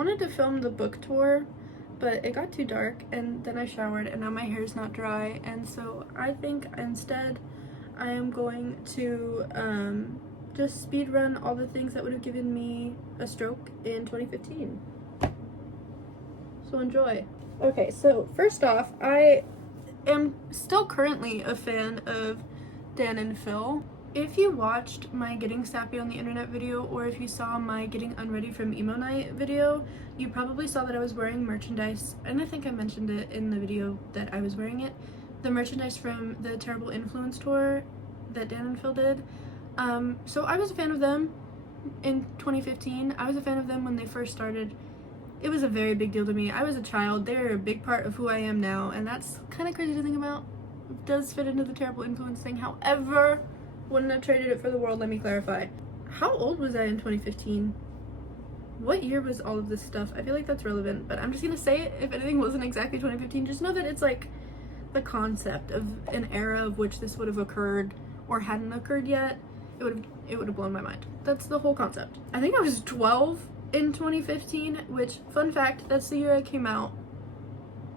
wanted to film the book tour, but it got too dark, and then I showered, and now my hair's not dry, and so I think instead I am going to just speed run all the things that would have given me a stroke in 2015. So enjoy. Okay, so first off, I am still currently a fan of Dan and Phil. If you watched my Getting Sappy on the Internet video, or if you saw my Getting Unready from Emo Night video, you probably saw that I was wearing merchandise, and I think I mentioned it in the video that I was wearing it, the merchandise from the Terrible Influence tour that Dan and Phil did. So I was a fan of them in 2015. I was a fan of them when they first started. It was a very big deal to me. I was a child. They're a big part of who I am now, and that's kind of crazy to think about. It does fit into the Terrible Influence thing. However, wouldn't have traded it for the world, let me clarify. How old was I in 2015? What year was all of this stuff? I feel like that's relevant, but I'm just gonna say it. If anything wasn't exactly 2015, just know that it's like the concept of an era of which this would have occurred or hadn't occurred yet. It would have blown my mind. That's the whole concept. I think I was 12 in 2015, which, fun fact, that's the year I came out.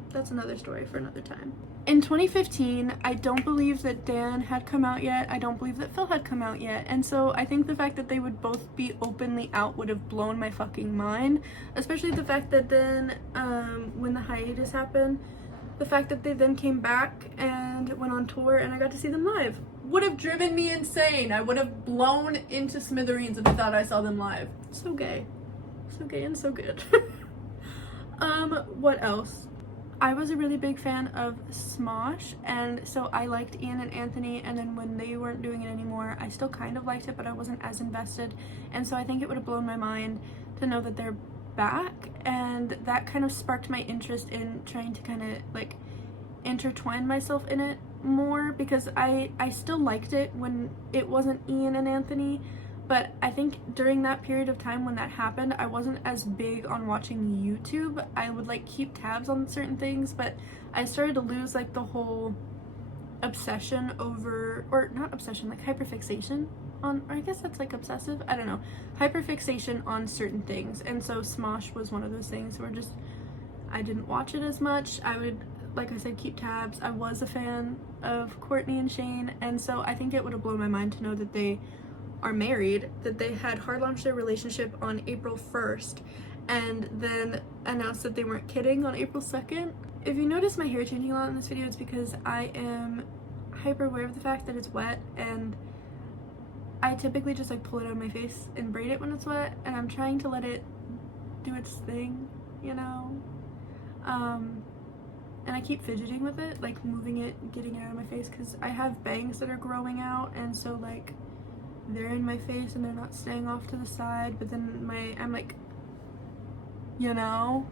That's another story for another time. In 2015, I don't believe that Dan had come out yet. I don't believe that Phil had come out yet. And so I think the fact that they would both be openly out would have blown my fucking mind. Especially the fact that then, when the hiatus happened, the fact that they then came back and went on tour and I got to see them live would have driven me insane. I would have blown into smithereens if I thought I saw them live. So gay. So gay and so good. What else? I was a really big fan of Smosh, and so I liked Ian and Anthony, and then when they weren't doing it anymore, I still kind of liked it, but I wasn't as invested, and so I think it would have blown my mind to know that they're back, and that kind of sparked my interest in trying to kind of like intertwine myself in it more, because I still liked it when it wasn't Ian and Anthony. But I think during that period of time when that happened, I wasn't as big on watching YouTube. I would like keep tabs on certain things, but I started to lose like the whole obsession over, or not obsession, like hyperfixation on, or I guess that's like obsessive, I don't know, hyperfixation on certain things. And so Smosh was one of those things where just, I didn't watch it as much. I would, like I said, keep tabs. I was a fan of Courtney and Shane, and so I think it would have blown my mind to know that they are married, that they had hard launched their relationship on April 1st and then announced that they weren't kidding on April 2nd. If you notice my hair changing a lot in this video, it's because I am hyper aware of the fact that it's wet, and I typically just like pull it out of my face and braid it when it's wet, and I'm trying to let it do its thing, you know? And I keep fidgeting with it, like moving it, getting it out of my face, because I have bangs that are growing out, and so like they're in my face and they're not staying off to the side, but then I'm like, you know,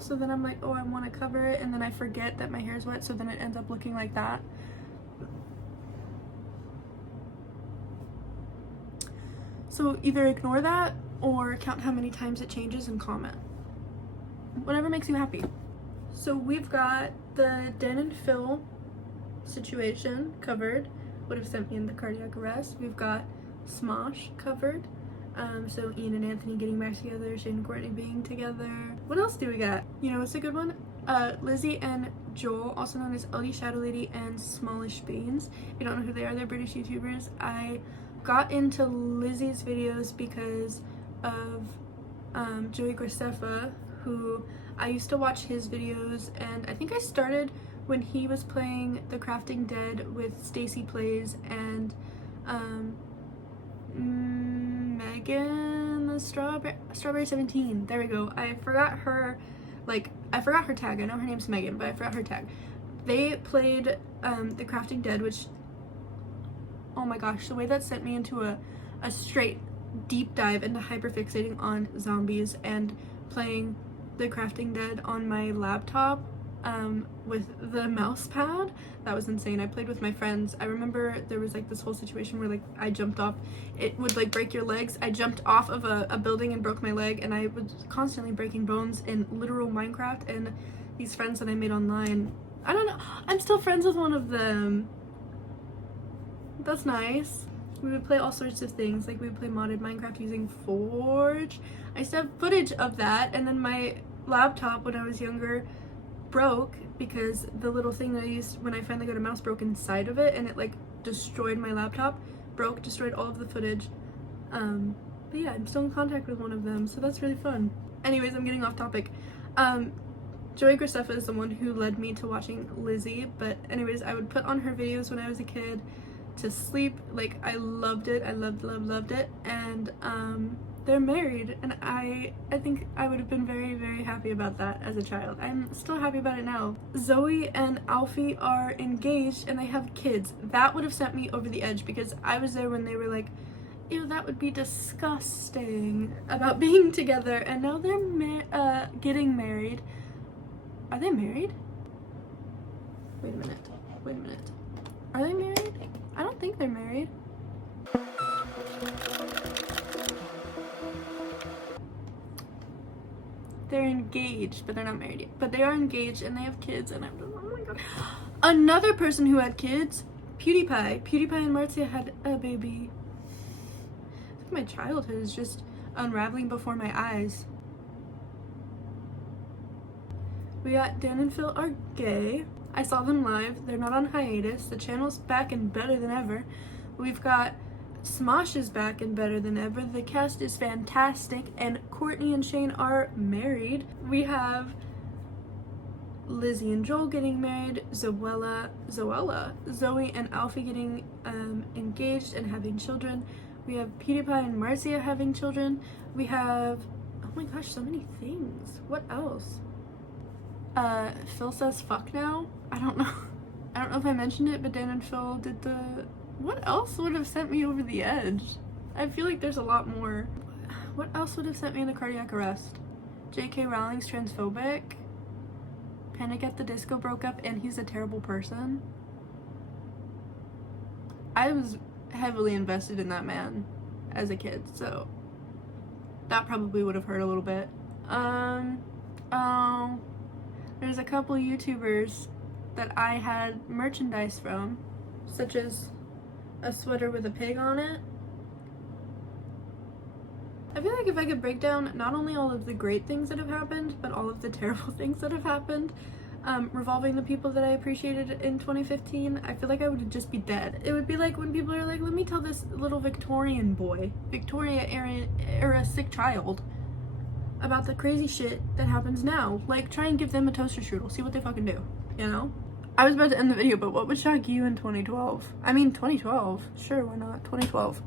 so then I'm like, oh, I want to cover it, and then I forget that my hair is wet, so then it ends up looking like that. So either ignore that or count how many times it changes and comment. Whatever makes you happy. So we've got the Dan and Phil situation covered. Would have sent me into cardiac arrest. We've got Smosh covered. So Ian and Anthony getting back together, Shane and Courtney being together. What else do we got? You know, it's a good one. Lizzie and Joel, also known as LD Shadow Lady and Smallish Beans. If you don't know who they are, they're British YouTubers. I got into Lizzie's videos because of Joey Graceffa, who I used to watch his videos, and I think I started when he was playing The Crafting Dead with Stacy Plays and Megan the Strawberry 17. There we go. I forgot her tag. I know her name's Megan, but I forgot her tag. They played The Crafting Dead, which, oh my gosh, the way that sent me into a straight deep dive into hyperfixating on zombies and playing The Crafting Dead on my laptop with the mouse pad. That was insane. I played with my friends. I remember there was like this whole situation where like I jumped off, it would like break your legs. I jumped off of a building and broke my leg, and I was constantly breaking bones in literal Minecraft. And these friends that I made online, I don't know, I'm still friends with one of them. That's nice. We would play all sorts of things, like we would play modded Minecraft using Forge. I still have footage of that, and then my laptop when I was younger broke because the little thing that I used when I finally got a mouse broke inside of it, and it like destroyed my laptop, destroyed all of the footage. But yeah, I'm still in contact with one of them, so that's really fun. Anyways, I'm getting off topic. Joey Graceffa is the one who led me to watching Lizzie, but anyways, I would put on her videos when I was a kid to sleep. Like, I loved it. I loved it. And they're married, and I think I would have been very, very happy about that as a child. I'm still happy about it now. Zoe and Alfie are engaged and they have kids. That would have sent me over the edge because I was there when they were like, ew, that would be disgusting about being together, and now they're getting married. Are they married? Wait a minute. Are they married? I don't think they're married. They're engaged, but they're not married yet. But they are engaged and they have kids, and I'm just, oh my god. Another person who had kids, PewDiePie. PewDiePie and Marcia had a baby. I think my childhood is just unraveling before my eyes. We got Dan and Phil are gay. I saw them live. They're not on hiatus. The channel's back and better than ever. We've got Smosh is back and better than ever. The cast is fantastic, and Courtney and Shane are married. We have Lizzie and Joel getting married, Zoe and Alfie getting engaged and having children. We have PewDiePie and Marcia having children. We have, oh my gosh, so many things. What else? Phil says fuck now. I don't know if I mentioned it, but Dan and Phil did the, what else would have sent me over the edge? I feel like there's a lot more. What else would have sent me into cardiac arrest? J.K. Rowling's transphobic. Panic at the Disco broke up and he's a terrible person. I was heavily invested in that man as a kid, so that probably would have hurt a little bit. There's a couple YouTubers that I had merchandise from, such as a sweater with a pig on it. I feel like if I could break down not only all of the great things that have happened, but all of the terrible things that have happened, revolving the people that I appreciated in 2015, I feel like I would just be dead. It would be like when people are like, let me tell this little Victorian boy, Victoria era sick child, about the crazy shit that happens now. Like, try and give them a toaster strudel, see what they fucking do, you know? I was about to end the video, but what would shock you in 2012? I mean, 2012, sure, why not? 2012.